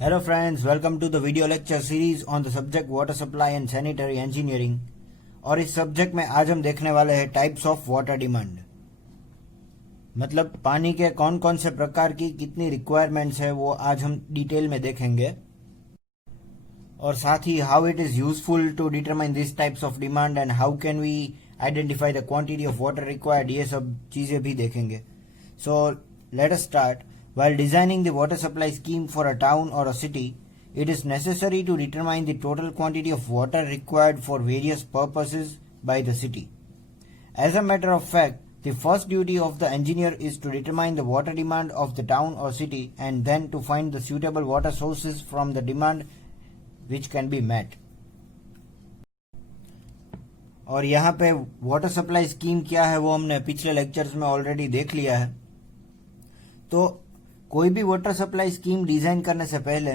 Hello friends, welcome to the video lecture series on the subject water supply and sanitary engineering। और इस subject में आज हम देखने वाले हैं टाइप्स ऑफ वाटर डिमांड। मतलब पानी के कौन कौन से प्रकार की कितनी रिक्वायरमेंट्स है वो आज हम डिटेल में देखेंगे, और साथ ही how it is useful to determine this types of demand and how can we identify the quantity of water required, ये सब चीजें भी देखेंगे। So let us start. While designing the water supply scheme for a town or a city, it is necessary to determine the total quantity of water required for various purposes by the city. As a matter of fact, the first duty of the engineer is to determine the water demand of the town or city and then to find the suitable water sources from the demand which can be met. और यहाँ पे water supply scheme क्या है वो हमने पिछले lectures में already देख लिया है। तो कोई भी वाटर सप्लाई स्कीम डिजाइन करने से पहले,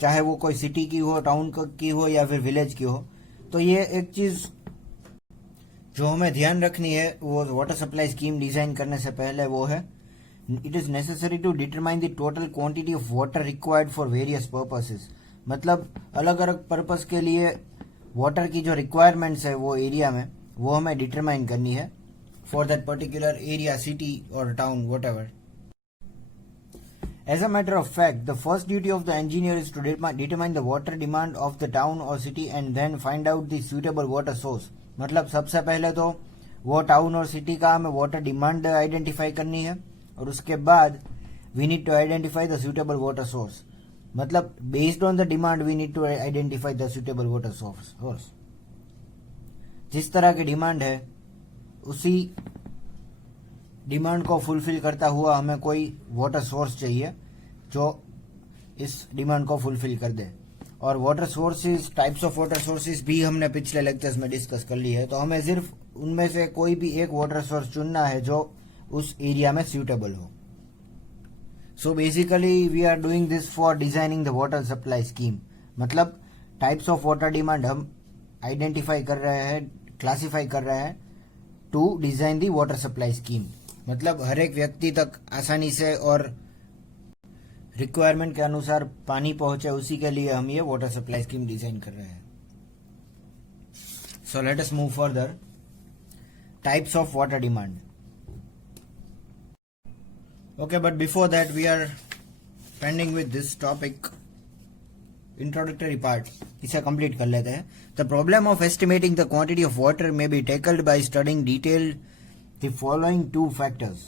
चाहे वो कोई सिटी की हो, टाउन की हो या फिर विलेज की हो, तो ये एक चीज जो हमें ध्यान रखनी है वो वाटर सप्लाई स्कीम डिजाइन करने से पहले वो है, it is necessary to determine the total quantity of water required for various purposes. मतलब अलग अलग पर्पस के लिए वाटर की जो रिक्वायरमेंट्स है वो एरिया में वो हमें डिटरमाइन करनी है for that particular area, city और town, whatever. As a matter of fact, the first duty of the engineer is to determine the water demand of the town or city and then find out the suitable water source। मतलब सबसे पहले तो वो town और city का हमें water demand identify करनी है और उसके बाद we need to identify the suitable water source. मतलब based on the demand we need to identify the suitable water source. जिस तरह की डिमांड है उसी डिमांड को फुलफिल करता हुआ हमें कोई वाटर सोर्स चाहिए जो इस डिमांड को फुलफिल कर दे। और water sources, types of water sources भी हमने पिछले लेक्चर्स में डिस्कस कर ली है, तो हमें सिर्फ उनमें से कोई भी एक वाटर सोर्स चुनना है जो उस एरिया में सूटेबल हो। So basically we are doing this for designing the water supply scheme. मतलब टाइप्स ऑफ वाटर डिमांड हम आइडेंटिफाई कर रहे हैं, क्लासिफाई कर रहे हैं to design the water supply scheme. मतलब हर एक व्यक्ति तक आसानी से और रिक्वायरमेंट के अनुसार पानी पहुंचे, उसी के लिए हम ये वाटर सप्लाई स्कीम डिजाइन कर रहे हैं। So let us move further. Types of water demand. Okay, but before that we are pending with this topic, introductory part इसे कंप्लीट कर लेते हैं। The problem of estimating the quantity of water may be tackled by studying detailed The following two factors।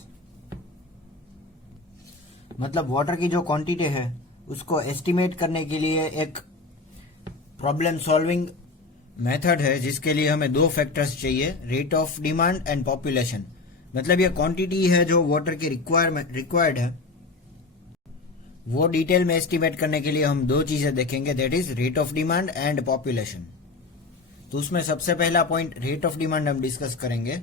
मतलब water की जो quantity है उसको estimate करने के लिए एक प्रॉब्लम सॉल्विंग मेथड है जिसके लिए हमें दो फैक्टर्स चाहिए, rate of demand and population. मतलब ये क्वांटिटी है जो वाटर की रिक्वायर्ड है, वो डिटेल में एस्टिमेट करने के लिए हम दो चीजें देखेंगे, that is rate of demand and population. तो उसमें सबसे पहला पॉइंट रेट ऑफ डिमांड हम डिस्कस करेंगे।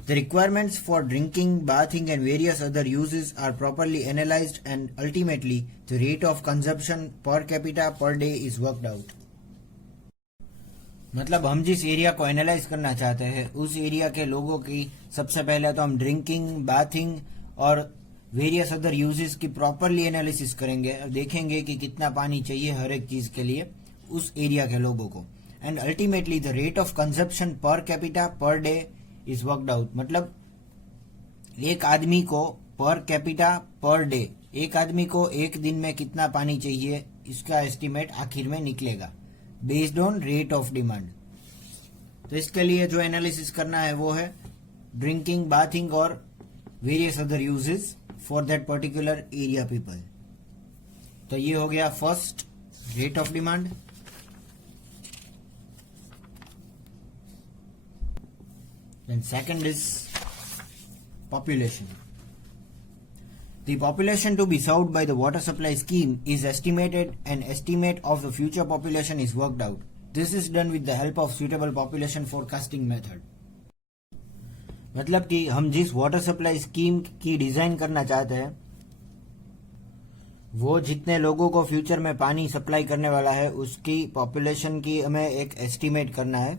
The requirements for drinking, bathing and various other uses are properly analyzed and ultimately the rate of consumption per capita per day is worked out। मतलब हम जिस area को analyse करना चाहते हैं उस एरिया के लोगों की सबसे पहले तो हम ड्रिंकिंग, बाथिंग और वेरियस अदर यूजेस की प्रॉपरली एनालिसिस करेंगे और देखेंगे कि कितना पानी चाहिए हर एक चीज के लिए उस एरिया के लोगों को। And ultimately the rate of consumption per capita per day is worked out. मतलब एक आदमी को पर कैपिटा पर डे, एक आदमी को एक दिन में कितना पानी चाहिए इसका एस्टिमेट आखिर में निकलेगा based on rate of demand. तो इसके लिए जो एनालिसिस करना है वो है ड्रिंकिंग, बाथिंग और various other uses for that particular area people. तो ये हो गया first, rate of demand. And second is population। The population to be served by the water supply scheme is estimated and estimate of the future population is worked out। This is done with the help of suitable population forecasting method। मतलब कि हम जिस water supply scheme की design करना चाहते हैं वो जितने लोगों को फ्यूचर में पानी सप्लाई करने वाला है उसकी पॉपुलेशन की हमें एक एस्टिमेट करना है।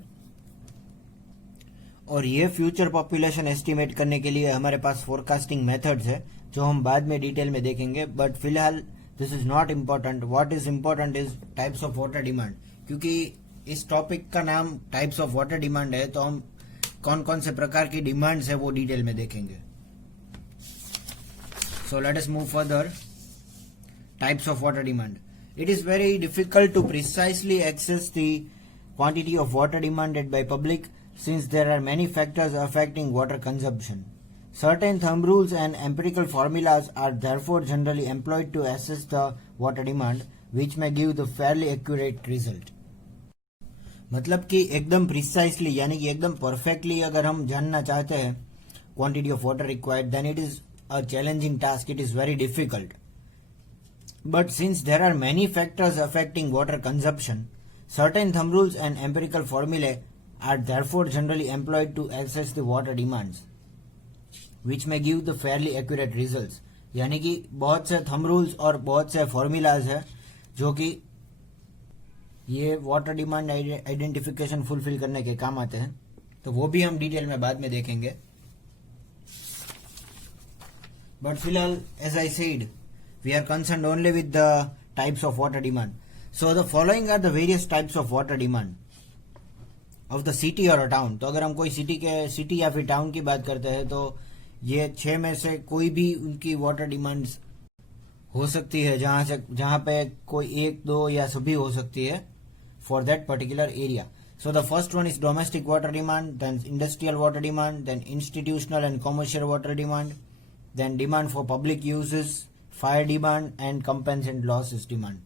और ये फ्यूचर पॉपुलेशन एस्टिमेट करने के लिए हमारे पास फोरकास्टिंग मेथड्स है जो हम बाद में डिटेल में देखेंगे, बट फिलहाल this is not important. What is important is types of water demand. क्योंकि इस टॉपिक का नाम टाइप्स ऑफ वाटर डिमांड है, तो हम कौन कौन से प्रकार की डिमांड्स है वो डिटेल में देखेंगे. So let us move further. Types of water demand. It is very difficult to precisely access the quantity of water demanded by public since there are many factors affecting water consumption. Certain thumb rules and empirical formulas are therefore generally employed to assess the water demand, which may give the fairly accurate result. मतलब कि एकदम precisely यानी कि एकदम perfectly अगर हम जानना चाहते हैं quantity of water required, then it is a challenging task. It is very difficult. But since there are many factors affecting water consumption, certain thumb rules and empirical formulae are therefore generally employed to assess the water demands, which may give the fairly accurate results. यानी कि बहुत से thumb rules और बहुत से formulas है जो कि ये वाटर डिमांड आइडेंटिफिकेशन फुलफिल करने के काम आते हैं. तो वो भी हम डिटेल में बाद में देखेंगे. बट फिलहाल as I said, we are concerned only with the types of water demand. So the following are the various types of water demand of the city or a town. तो अगर हम कोई city या फिर town की बात करते हैं तो ये 6 में से कोई भी उनकी वाटर डिमांड्स हो सकती है, जहां पे कोई 1, 2 या सभी हो सकती है for that particular area. So the first one is domestic water demand, then industrial water demand, then institutional and commercial water demand, then demand for public uses, fire demand and compensant losses demand.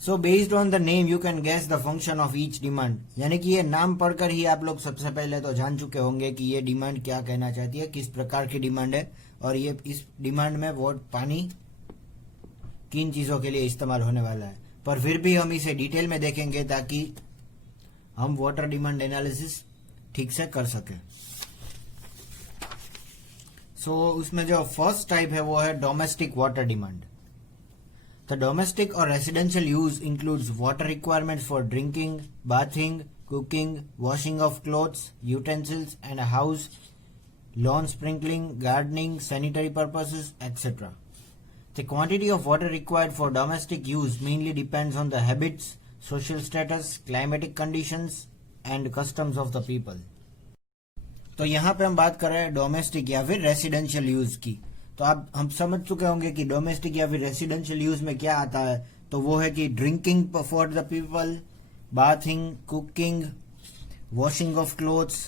So based on the name you can guess the function of each demand. यानी कि ये नाम पढ़कर ही आप लोग सबसे पहले तो जान चुके होंगे कि ये डिमांड क्या कहना चाहती है, किस प्रकार की डिमांड है, और ये इस डिमांड में वो पानी किन चीजों के लिए इस्तेमाल होने वाला है. पर फिर भी हम इसे डिटेल में देखेंगे ताकि हम वाटर डिमांड एनालिसिस ठीक से कर सकें. सो उसमें जो फर्स्ट टाइप है वो है domestic water demand. The domestic और residential use includes water requirements for drinking, bathing, cooking, washing of clothes, utensils and house, lawn sprinkling, gardening, sanitary purposes etcetera. The quantity of water required for domestic use mainly depends on the habits, social status, climatic conditions and customs of the people. तो यहाँ पे हम बात कर रहे हैं domestic या फिर रेसिडेंशियल यूज की. तो आप हम समझ चुके होंगे कि डोमेस्टिक या फिर रेसिडेंशियल यूज में क्या आता है. तो वो है कि drinking for the people, bathing, cooking, washing of clothes,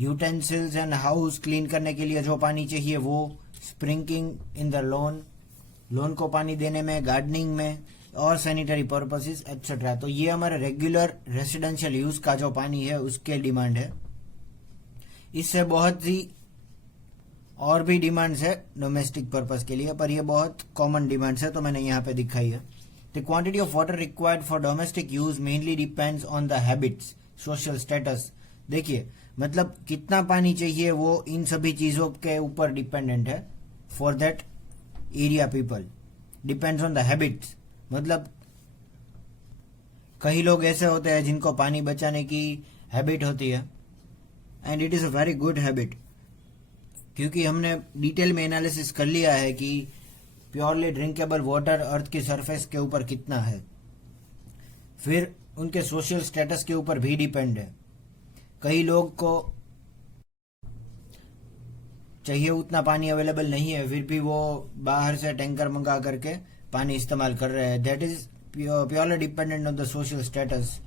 utensils and house clean करने के लिए जो पानी चाहिए वो, स्प्रिंकलिंग इन द लॉन को पानी देने में, गार्डनिंग में, और सैनिटरी पर्पसेस एक्सेट्रा. तो ये हमारे रेगुलर रेसिडेंशियल यूज का जो पानी है उसके डिमांड है. इससे बहुत सी और भी डिमांड्स है डोमेस्टिक पर्पस के लिए, पर ये बहुत कॉमन डिमांड्स है तो मैंने यहाँ पे दिखाई है. The quantity of water required for domestic use mainly depends on the habits, social status. देखिए मतलब कितना पानी चाहिए वो इन सभी चीजों के ऊपर डिपेंडेंट है. For that area people depends on the habits. मतलब कई लोग ऐसे होते हैं जिनको पानी बचाने की हैबिट होती है, and it is a very good habit, क्योंकि हमने डिटेल में एनालिसिस कर लिया है कि प्योरली ड्रिंकेबल वाटर अर्थ की सरफेस के ऊपर कितना है. फिर उनके सोशल स्टेटस के ऊपर भी डिपेंड है. कई लोग को चाहिए उतना पानी अवेलेबल नहीं है, फिर भी वो बाहर से टैंकर मंगा करके पानी इस्तेमाल कर रहे हैं. That is purely dependent on the social status.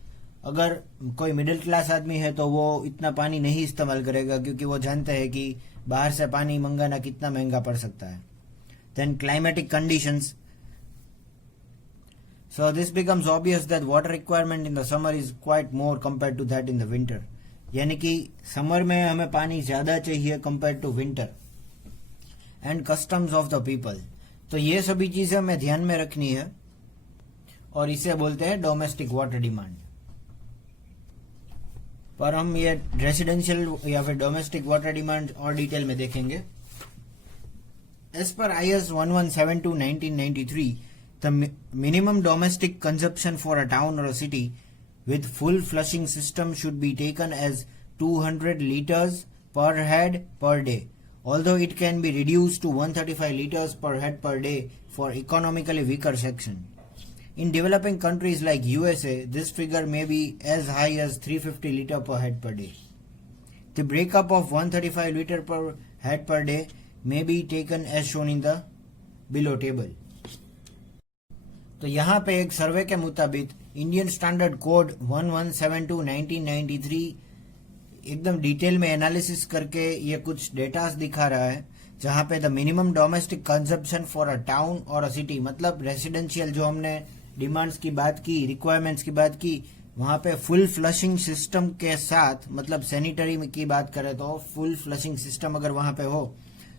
अगर कोई मिडिल क्लास आदमी है तो वो इतना पानी नहीं इस्तेमाल करेगा, क्योंकि वो जानते हैं कि बाहर से पानी मंगाना कितना महंगा पड़ सकता है. Then climatic conditions. So this becomes obvious that water requirement in the summer is quite more compare to that in the winter. यानी कि समर में हमें पानी ज्यादा चाहिए compare to winter. And customs of the people. तो ये सभी चीजें हमें ध्यान में रखनी है और इसे बोलते हैं डोमेस्टिक वाटर डिमांड. पर हम ये रेसिडेंशियल या फिर डोमेस्टिक वाटर डिमांड और डिटेल में देखेंगे. As per IS 1172 1993, the minimum domestic consumption for a town or a city with full flushing system should be taken as 200 liters per head per day, although it can be reduced to 135 liters per head per day for economically weaker section. In developing countries like USA, this figure may be as high as 350 liter per head per day. The breakup of 135 liter per head per day may be taken as shown in the below table. तो यहाँ पे एक सर्वे के मुताबिक Indian standard code 1172/1993 एकदम detail में analysis करके ये कुछ डेटास दिखा रहा है, जहाँ पे the minimum domestic consumption for a town और अ सिटी, मतलब रेसिडेंशियल जो हमने डिमांड्स की बात की, रिक्वायरमेंट्स की बात की, वहां पे फुल फ्लशिंग सिस्टम के साथ, मतलब सैनिटरी की बात करें तो फुल फ्लशिंग सिस्टम अगर वहां पे हो,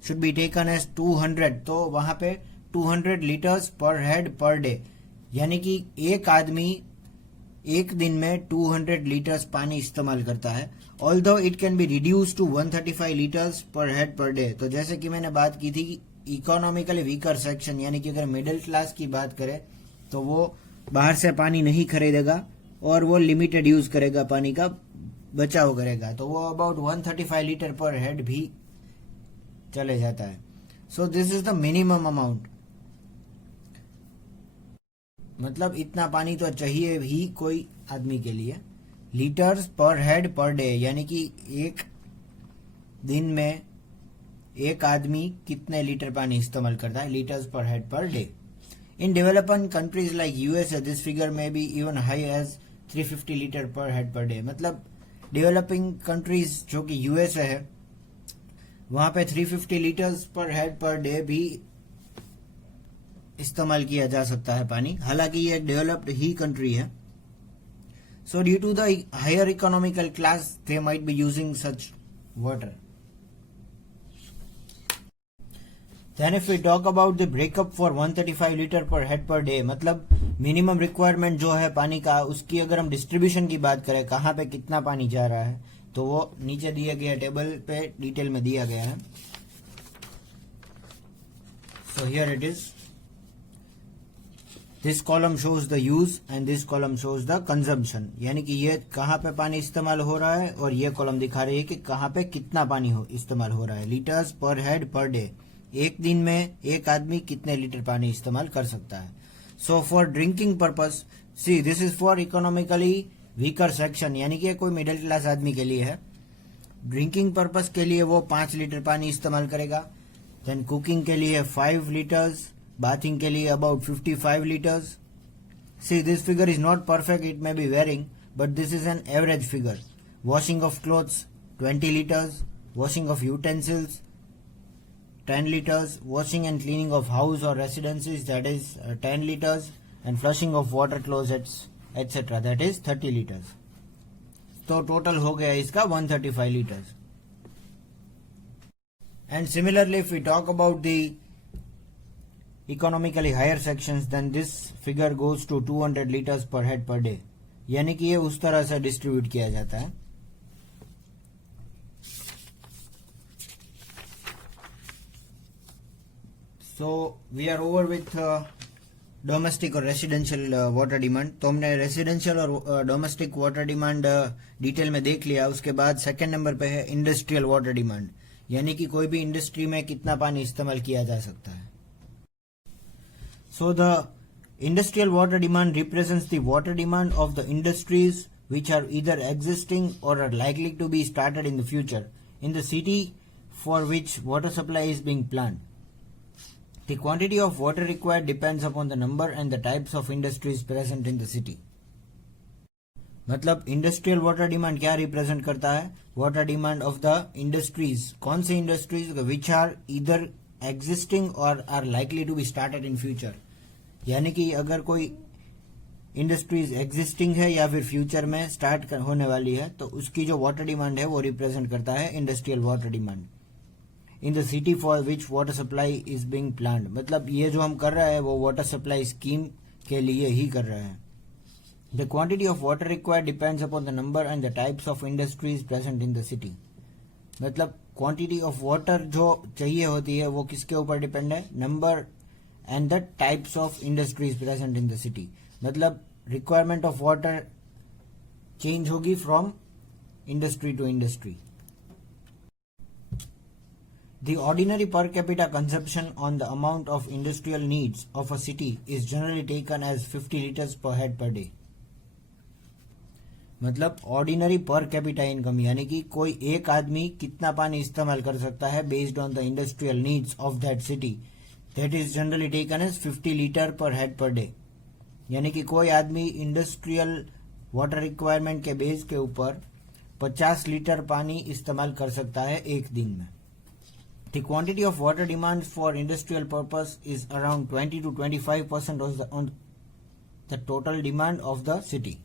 शुड बी टेकन एज 200, तो वहां पे 200 litres per head per day, यानी कि एक आदमी एक दिन में 200 लीटर्स पानी इस्तेमाल करता है. Although it can be reduce to 135 litres per head per day. तो जैसे कि मैंने बात की थी, इकोनॉमिकली वीकर सेक्शन, यानी कि अगर मिडिल क्लास की बात करें तो वो बाहर से पानी नहीं खरीदेगा और वो लिमिटेड यूज करेगा, पानी का बचाव करेगा, तो वो अबाउट 135 लीटर पर हेड भी चले जाता है. So this is the minimum amount, मतलब इतना पानी तो चाहिए ही कोई आदमी के लिए. Litres per head per day, यानी कि एक दिन में एक आदमी कितने लीटर पानी इस्तेमाल करता है, litres per head per day. In developing countries like USA this figure may be even high as 350 litre per head per day. मतलब डेवलपिंग कंट्रीज जो कि यूएसए है, वहां पे 350 litres per head per day भी इस्तेमाल किया जा सकता है पानी. हालांकि ये डेवलप्ड ही कंट्री है. So due to the higher economical class they might be using such water. Then if we talk about the breakup for 135 litre per head per day, मतलब मिनिमम रिक्वायरमेंट जो है पानी का, उसकी अगर हम डिस्ट्रीब्यूशन की बात करें, कहाँ पे कितना पानी जा रहा है, तो वो नीचे दिए गए टेबल पे डिटेल में दिया गया है. So here it is, this column shows the use and this column shows the consumption, यानी कि ये कहाँ पे पानी इस्तेमाल हो रहा है और ये कॉलम दिखा रही है कि कहाँ पे कितना पानी इस्तेमाल हो रहा है. Litres per head per day, एक दिन में एक आदमी कितने लीटर पानी इस्तेमाल कर सकता है. So for drinking purpose, see this is for economically weaker section, यानी कि कोई मिडिल क्लास आदमी के लिए है. ड्रिंकिंग पर्पस के लिए वो 5 लीटर पानी इस्तेमाल करेगा. देन कुकिंग के लिए 5 लीटर्स, बाथिंग के लिए about 55 litres. See this figure is not perfect, it may be varying, but this is an average figure. Washing of clothes 20 liters, washing of utensils 10 liters, washing and cleaning of house or residences, that is 10 liters, and flushing of water closets etc., that is 30 liters. तो total हो गया इसका 135 liters. And similarly, if we talk about the economically higher sections, then this figure goes to 200 liters per head per day. यानी कि ये उस तरह से डिस्ट्रीब्यूट किया जाता है. So we are over with domestic और रेसिडेंशियल वाटर डिमांड. तो हमने रेसिडेंशियल और डोमेस्टिक वाटर डिमांड डिटेल में देख लिया. उसके बाद सेकंड नंबर पे है इंडस्ट्रियल वाटर डिमांड, यानी कि कोई भी इंडस्ट्री में कितना पानी इस्तेमाल किया जा सकता है. So the industrial water demand represents the water demand of the industries which are either existing or are likely to be started in the future in the city for which water supply is being planned. The quantity of water required depends upon the number and the types of industries present in the city. मतलब industrial water demand क्या represent करता है? Water demand of the industries. कौन सी industries? Which are either existing or are likely to be started in future. यानी कि अगर कोई इंडस्ट्रीज एग्जिस्टिंग है या फिर फ्यूचर में स्टार्ट होने वाली है, तो उसकी जो वाटर डिमांड है वो रिप्रेजेंट करता है industrial water demand. In the city for which water supply is being planned, मतलब ये जो हम कर रहे हैं वो वाटर सप्लाई स्कीम के लिए ही कर रहे हैं. The quantity of water required depends upon the number and the types of industries present in the city. मतलब क्वांटिटी ऑफ वाटर जो चाहिए होती है वो किसके ऊपर डिपेंड है? Number and the types of industries present in the city. मतलब रिक्वायरमेंट ऑफ वाटर चेंज होगी from industry to industry. The ordinary per capita consumption on the amount of industrial needs of a city is generally taken as 50 liters per head per day. मतलब ordinary per capita income यानी कि कोई एक आदमी कितना पानी इस्तेमाल कर सकता है based on the industrial needs of that city, that is generally taken as 50 litre per head per day. यानी कि कोई आदमी इंडस्ट्रियल वाटर रिक्वायरमेंट के बेस के ऊपर 50 लीटर पानी इस्तेमाल कर सकता है एक दिन में. The quantity of water demand for industrial purpose is around 20 to 25% on the total demand of the city.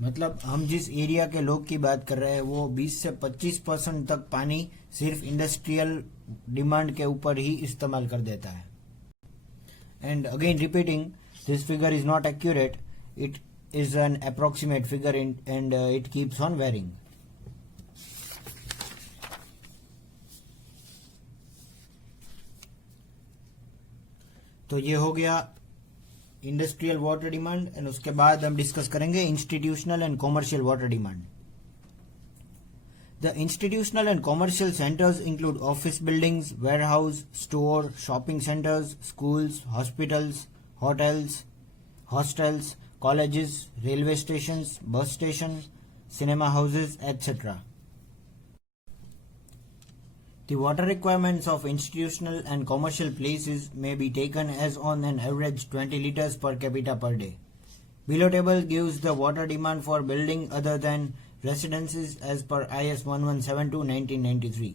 मतलब हम जिस एरिया के लोग की बात कर रहे हैं वो 20 से 25% तक पानी सिर्फ इंडस्ट्रियल डिमांड के ऊपर ही इस्तेमाल कर देता है. And again repeating, this figure is not accurate, it is an approximate figure and it keeps on varying. तो ये हो गया इंडस्ट्रियल वाटर डिमांड. एंड उसके बाद हम डिस्कस करेंगे institutional and commercial water demand. The institutional and commercial centres include office buildings, warehouse, store, shopping centres, schools, hospitals, hotels, hostels, colleges, railway stations, बस station, cinema houses, etc. The water requirements of institutional and commercial places may be taken as on an average 20 liters per capita per day. Below table gives the water demand for building other than residences as per IS 1172/1993.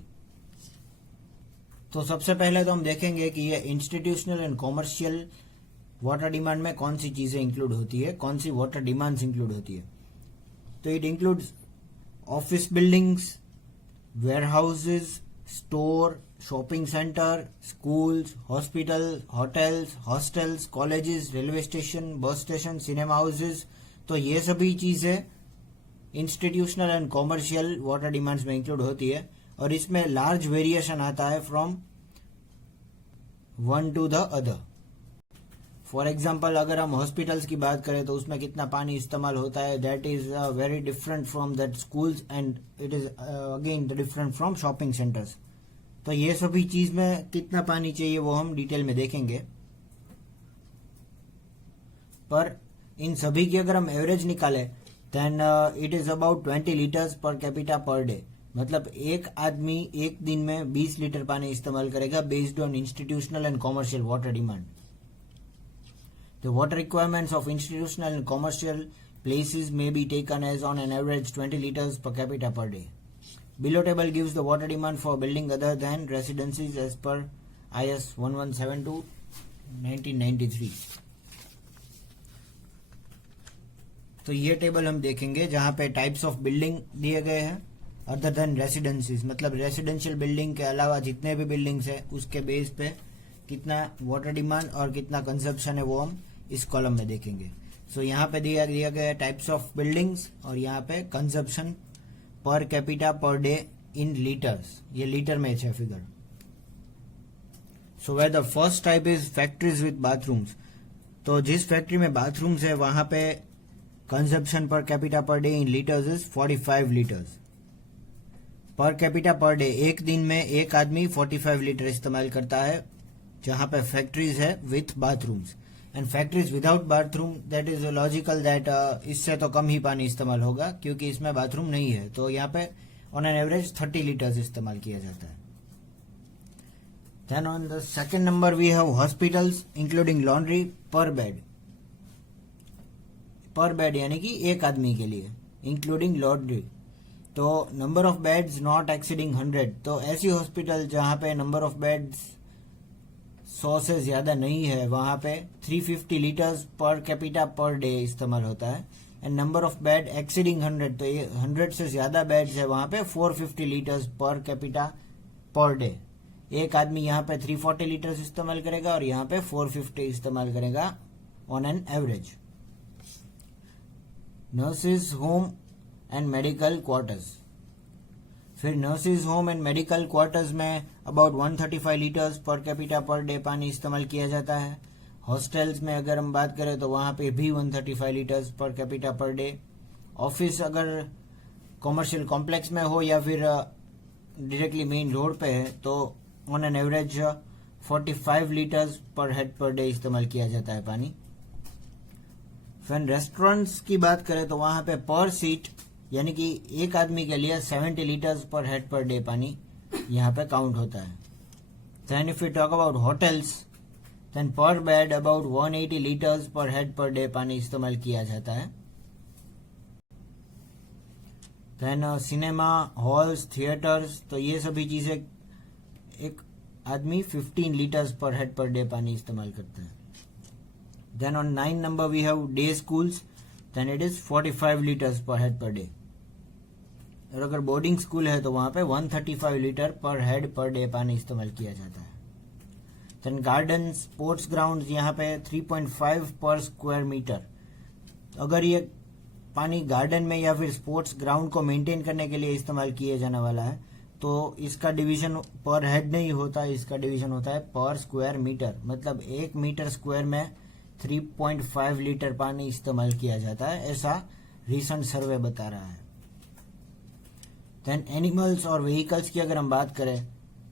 तो सबसे पहले तो हम देखेंगे कि ये institutional and commercial water demand में कौन सी चीजें इंक्लूड होती है, कौन सी वाटर डिमांड्स इंक्लूड होती है. तो it includes office buildings, warehouses, store, shopping centre, schools, hospital, hotels, hostels, colleges, railway station, bus station, cinema houses. तो ये सभी चीजें institutional and commercial water demands में इंक्लूड होती है. और इसमें लार्ज वेरिएशन आता है from one to the other. For example अगर हम हॉस्पिटल्स की बात करें तो उसमें कितना पानी इस्तेमाल होता है, that is very different from that schools and it is again different from shopping centres. तो ये सभी चीज में कितना पानी चाहिए वो हम डिटेल में देखेंगे. पर इन सभी की अगर हम एवरेज निकालें then it is about 20 litres per capita per day. मतलब एक आदमी एक दिन में 20 लीटर पानी इस्तेमाल करेगा based on institutional and commercial water demand. The water requirements of institutional and commercial places may be taken as on an average 20 liters per capita per day. Below table gives the water demand for building other than residences as per IS 1172/1993. तो ये table हम देखेंगे जहां पे types of building दिए गए हैं other than residencies. मतलब रेसिडेंशियल बिल्डिंग के अलावा जितने भी बिल्डिंग्स है उसके बेस पे कितना वाटर डिमांड और कितना कंजप्शन है वो हम इस कॉलम में देखेंगे. सो यहाँ पे दिया गया टाइप्स ऑफ बिल्डिंग्स और यहाँ पे consumption per capita per day in litres. ये लीटर में है figure. So where the first type is factories with bathrooms. तो जिस फैक्ट्री में बाथरूम्स है वहां पे consumption per capita per day in litres is 45 litres per capita per day. एक दिन में एक आदमी 45 लीटर इस्तेमाल करता है जहां पे फैक्ट्रीज है with bathrooms. And factories without bathroom that is logical that इससे तो कम ही पानी इस्तेमाल होगा क्योंकि इसमें बाथरूम नहीं है. तो यहाँ पे ऑन एन एवरेज 30 लीटर्स इस्तेमाल किया जाता है. Then on the second number we have hospitals including laundry per bed. Per bed यानी कि एक आदमी के लिए इंक्लूडिंग लॉन्ड्री. तो number of beds not exceeding 100. तो ऐसी हॉस्पिटल जहां पे नंबर ऑफ बेड्स 100 से ज्यादा नहीं है वहां पे 350 litres per capita per day इस्तेमाल होता है. And number of bed exceeding 100, तो ये 100 से ज्यादा बेड्स है वहां पे 450 litres per capita per day. एक आदमी यहाँ पे 340 लीटर्स इस्तेमाल करेगा और यहाँ पे 450 इस्तेमाल करेगा on an average. Nurses home and medical quarters. फिर nurses home and medical quarters में about 135 litres per capita per day पानी इस्तेमाल किया जाता है. हॉस्टल्स में अगर हम बात करें तो वहां पे भी 135 litres per capita per day. Office अगर कॉमर्शियल कॉम्प्लेक्स में हो या फिर डायरेक्टली मेन रोड पे है तो on an average 45 litres per head per day इस्तेमाल किया जाता है पानी। फिर रेस्टोरेंट्स की बात करें तो वहां पे पर सीट यानी कि एक आदमी के लिए 70 litres per head per day पानी यहाँ पे काउंट होता है। Then if you talk about hotels then per bed about 180 litres per head per day पानी इस्तेमाल किया जाता है। देन सिनेमा हॉल्स थिएटर्स तो ये सभी चीजें एक आदमी 15 litres per head per day पानी इस्तेमाल करता है। Then on 9 number we have day schools then it is 45 litres per head per day. और अगर बोर्डिंग स्कूल है तो वहां पे 135 litre per head per day पानी इस्तेमाल किया जाता है। देन गार्डन स्पोर्ट्स ग्राउंड यहाँ पे 3.5 पर स्क्वायर मीटर। अगर ये पानी गार्डन में या फिर स्पोर्ट्स ग्राउंड को मेंटेन करने के लिए इस्तेमाल किए जाने वाला है तो इसका डिवीजन पर हेड नहीं होता, इसका डिवीजन होता है पर स्क्वायर मीटर। मतलब 1 मीटर स्क्वायर में 3.5 लीटर पानी इस्तेमाल किया जाता है, ऐसा रिसेंट सर्वे बता रहा है। देन एनिमल्स और व्हीकल्स की अगर हम बात करें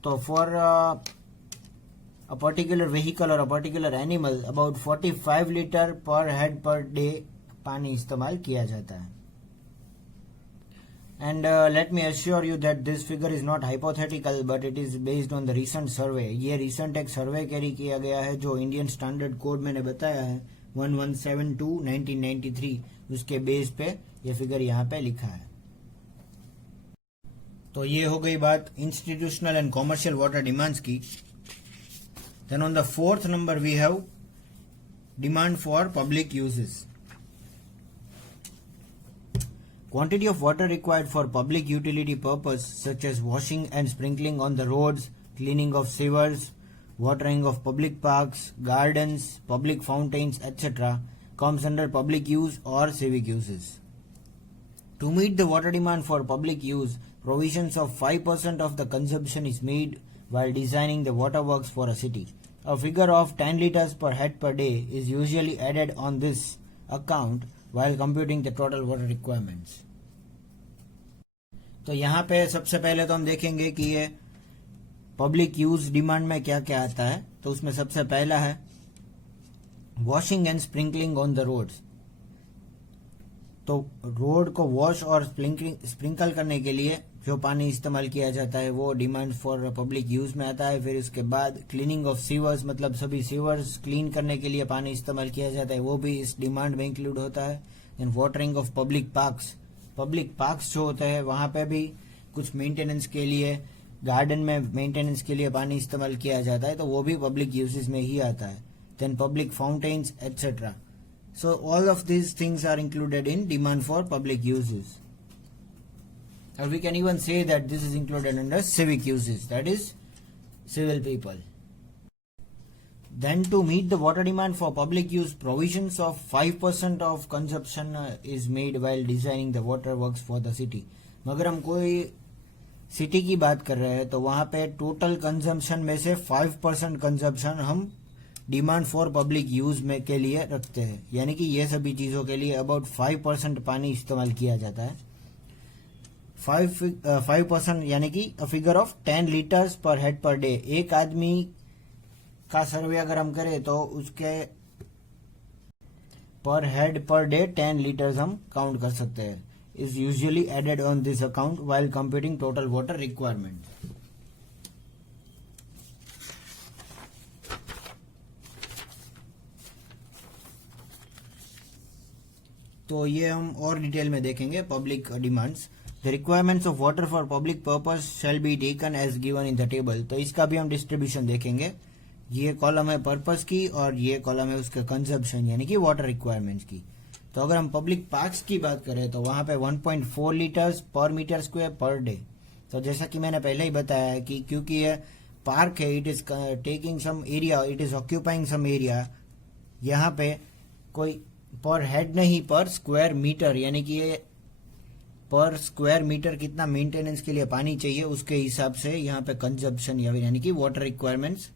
तो फॉर अ पर्टिकुलर व्हीकल और a particular animal about 45 litre per head per day पानी इस्तेमाल किया जाता है। And let me assure you that this figure is not hypothetical but it is based on the recent survey. ये recent एक सर्वे carry किया गया है जो इंडियन स्टैंडर्ड कोड मैंने बताया है 1172/1993, उसके बेस पे ये फिगर यहाँ पे लिखा है। तो ये हो गई बात institutional and commercial water demands की। Then on the 4th number we have demand for public uses. Quantity of water required for public utility purpose such as washing and sprinkling on the roads, cleaning of sewers, watering of public parks, gardens, public fountains, etc. comes under public use or civic uses. To meet the water demand for public use, provisions of 5% of the consumption is made while designing the waterworks for a city. A figure of 10 liters per head per day is usually added on this account while computing the total water requirements. तो यहाँ पे सबसे पहले तो हम देखेंगे कि ये पब्लिक यूज डिमांड में क्या क्या आता है। तो उसमें सबसे पहला है washing and sprinkling on the roads. तो रोड को वॉश और स्प्रिंकल करने के लिए जो पानी इस्तेमाल किया जाता है वो डिमांड फॉर पब्लिक यूज में आता है। फिर उसके बाद क्लीनिंग ऑफ सीवर्स, मतलब सभी सीवर्स क्लीन करने के लिए पानी इस्तेमाल किया जाता है, वो भी इस डिमांड में इंक्लूड होता है। Then watering of public parks, public parks जो होते हैं वहां पे भी कुछ मेंटेनेंस के लिए, गार्डन में मेंटेनेंस के लिए पानी इस्तेमाल किया जाता है, तो वो भी पब्लिक यूजेस में ही आता है। Then public fountains etcetera. So all of these things are included in demand for public uses. Or we can even say that this is included under civic uses, that is civil people. Then to meet the water demand for public use, provisions of 5% of consumption is made while designing the water works for the city. मगर हम कोई city की बात कर रहे हैं तो वहां पे टोटल कंजम्पशन में से 5% कंजम्पशन हम डिमांड फॉर पब्लिक यूज में के लिए रखते हैं, यानी कि ये सभी चीजों के लिए अबाउट 5% पानी इस्तेमाल किया जाता है। 5% यानी कि a figure of 10 litres per head per day. एक आदमी का सर्वे अगर हम करें तो उसके पर हेड पर डे 10 लीटर्स हम काउंट कर सकते हैं। Is usually added on this account while computing total water requirement. तो ये हम और डिटेल में देखेंगे public demands. The requirements of water for public purpose shall be taken as given in the table. तो इसका भी हम डिस्ट्रीब्यूशन देखेंगे। ये कॉलम है पर्पस की और ये कॉलम है उसका कंजम्पशन यानी कि वाटर रिक्वायरमेंट्स की। तो अगर हम पब्लिक पार्क्स की बात करें तो वहां पे 1.4 लीटर्स पर मीटर स्क्वायर पर डे। तो जैसा कि मैंने पहले ही बताया है कि क्योंकि ये पार्क है, it is taking some area, it is occupying some area, यहाँ पे कोई पर हेड नहीं पर स्क्वायर मीटर, यानी कि ये पर स्क्वायर मीटर कितना मेंटेनेंस के लिए पानी चाहिए उसके हिसाब से यहाँ पे कंजम्पशन यानी कि वाटर रिक्वायरमेंट्स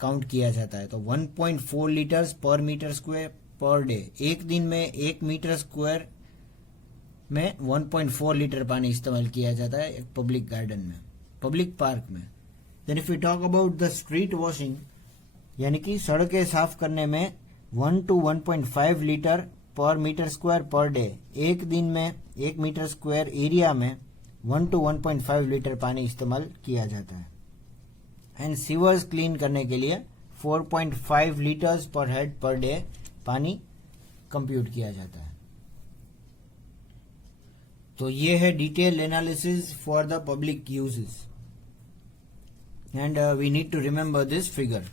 काउंट किया जाता है। तो 1.4 लीटर्स पर मीटर स्क्वायर पर डे। एक दिन में 1 मीटर स्क्वायर में 1.4 लीटर पानी इस्तेमाल किया जाता है एक पब्लिक गार्डन में। पब्लिक पार्क में. Then if you talk about the street washing, यानी कि सड़कें साफ करने में 1 to 1.5 litre per metre square per day. एक दिन में 1 मीटर स्क्वायर एरिया में 1 to 1.5 लीटर पानी इस्तेमाल किया जाता है. एंड सीवर्स क्लीन करने के लिए 4.5 litres per head per day पानी कंप्यूट किया जाता है. तो ये है detail analysis for the public uses and we need to remember this figure.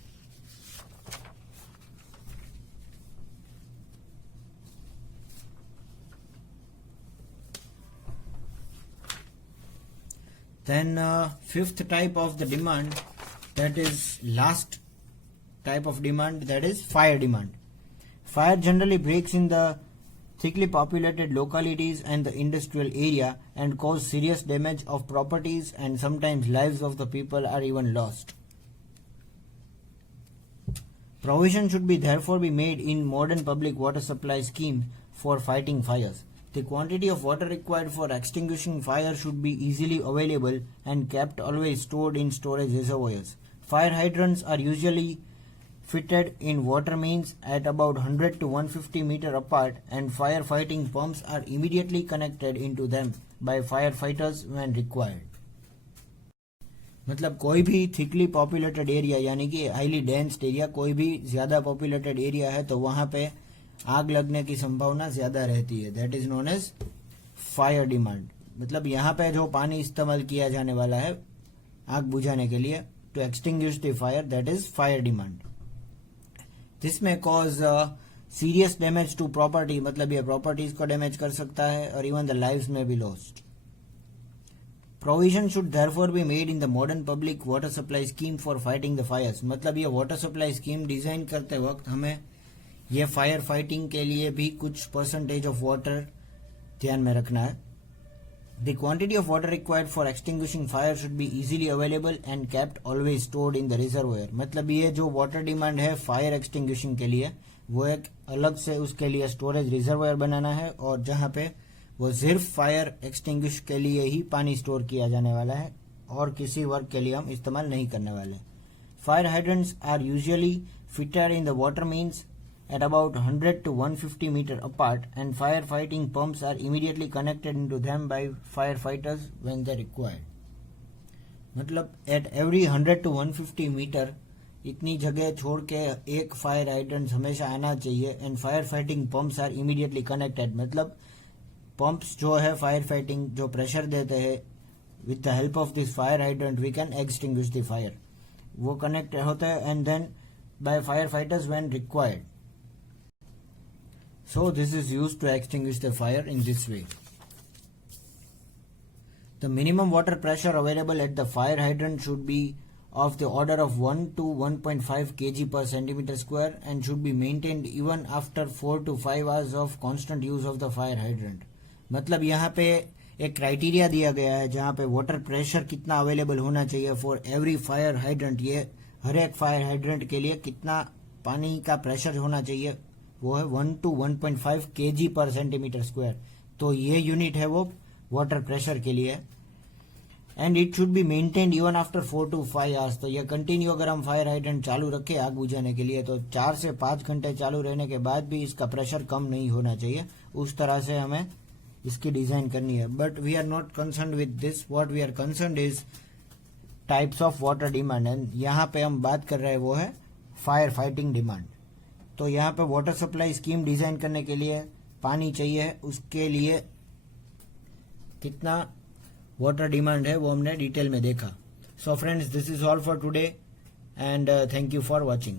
Then fifth type of the demand, that is last type of demand, that is fire demand. Fire generally breaks in the thickly populated localities and the industrial area and cause serious damage of properties, and sometimes lives of the people are even lost. Provision should be therefore be made in modern public water supply scheme for fighting fires. The quantity of water required for extinguishing fire should be easily available and kept always stored in storage reservoirs. Fire hydrants are usually fitted in water mains at about 100 to 150 meter apart, and firefighting pumps are immediately connected into them by firefighters when required. मतलब कोई भी thickly populated area यानी कि highly densed area, कोई भी ज्यादा populated area है तो वहां पे आग लगने की संभावना ज्यादा रहती है. That is known as fire demand. मतलब यहाँ पे जो पानी इस्तेमाल किया जाने वाला है आग बुझाने के लिए to extinguish the fire, that is fire demand. This में cause serious damage to property, मतलब ये प्रॉपर्टीज को डैमेज कर सकता है और इवन द लाइव्स में भी lost. Provision should therefore be made in the modern public water supply scheme for fighting the Fyers. मतलब ये वाटर सप्लाई स्कीम डिजाइन करते वक्त हमें ये फायर फाइटिंग के लिए भी कुछ परसेंटेज ऑफ वाटर ध्यान में रखना है. The quantity of water required for extinguishing fire should be easily available and kept always stored in the reservoir. मतलब ये जो वाटर डिमांड है फायर एक्सटिंग्विशिंग के लिए, वो एक अलग से उसके लिए स्टोरेज रिजर्वोयर बनाना है, और जहां पे वो सिर्फ फायर एक्सटिंग्विश के लिए ही पानी स्टोर किया जाने वाला है और किसी वर्क के लिए हम इस्तेमाल नहीं करने वाले. Fire hydrants are usually fitted in the water mains at about 100 to 150 meter apart, and firefighting pumps are immediately connected into them by firefighters when they required. मतलब at every 100 to 150 meter इतनी जगह छोड़ के एक fire hydrant हमेशा आना चाहिए, and fire fighting pumps are immediately connected. मतलब पंप्स जो है फायर फाइटिंग जो प्रेशर देते हैं, with the help of this fire hydrant we can extinguish the fire. वो कनेक्ट होता है and then by fire fighters when required. So this is used to extinguish the fire in this way. The minimum water pressure available at the fire hydrant should be of the order of 1 to 1.5 kg per centimeter square and should be maintained even after 4 to 5 hours of constant use of the fire hydrant. मतलब यहाँ पे एक criteria दिया गया है जहाँ पे water pressure कितना अवेलेबल होना चाहिए फॉर एवरी फायर हाइड्रेंट. ये हर एक फायर हाइड्रेंट के लिए कितना पानी का प्रेशर होना चाहिए, वो है 1 to 1.5 kg पर सेंटीमीटर स्क्वायर. तो ये यूनिट है वो वाटर प्रेशर के लिए. And it should be maintained even after 4 to 5 hours. तो ये कंटिन्यू अगर हम फायर हाइड्रेंट चालू रखें आग बुझाने के लिए तो 4 से 5 घंटे चालू रहने के बाद भी इसका प्रेशर कम नहीं होना चाहिए. उस तरह से हमें इसकी डिजाइन करनी है. But we are not concern with this. What we are concern is types of water demand, and यहाँ पे हम बात कर रहे हैं वो है फायर फाइटिंग डिमांड. तो यहाँ पे वाटर सप्लाई स्कीम डिजाइन करने के लिए पानी चाहिए, उसके लिए कितना वाटर डिमांड है वो हमने डिटेल में देखा. So friends, this is all for today and thank you for watching.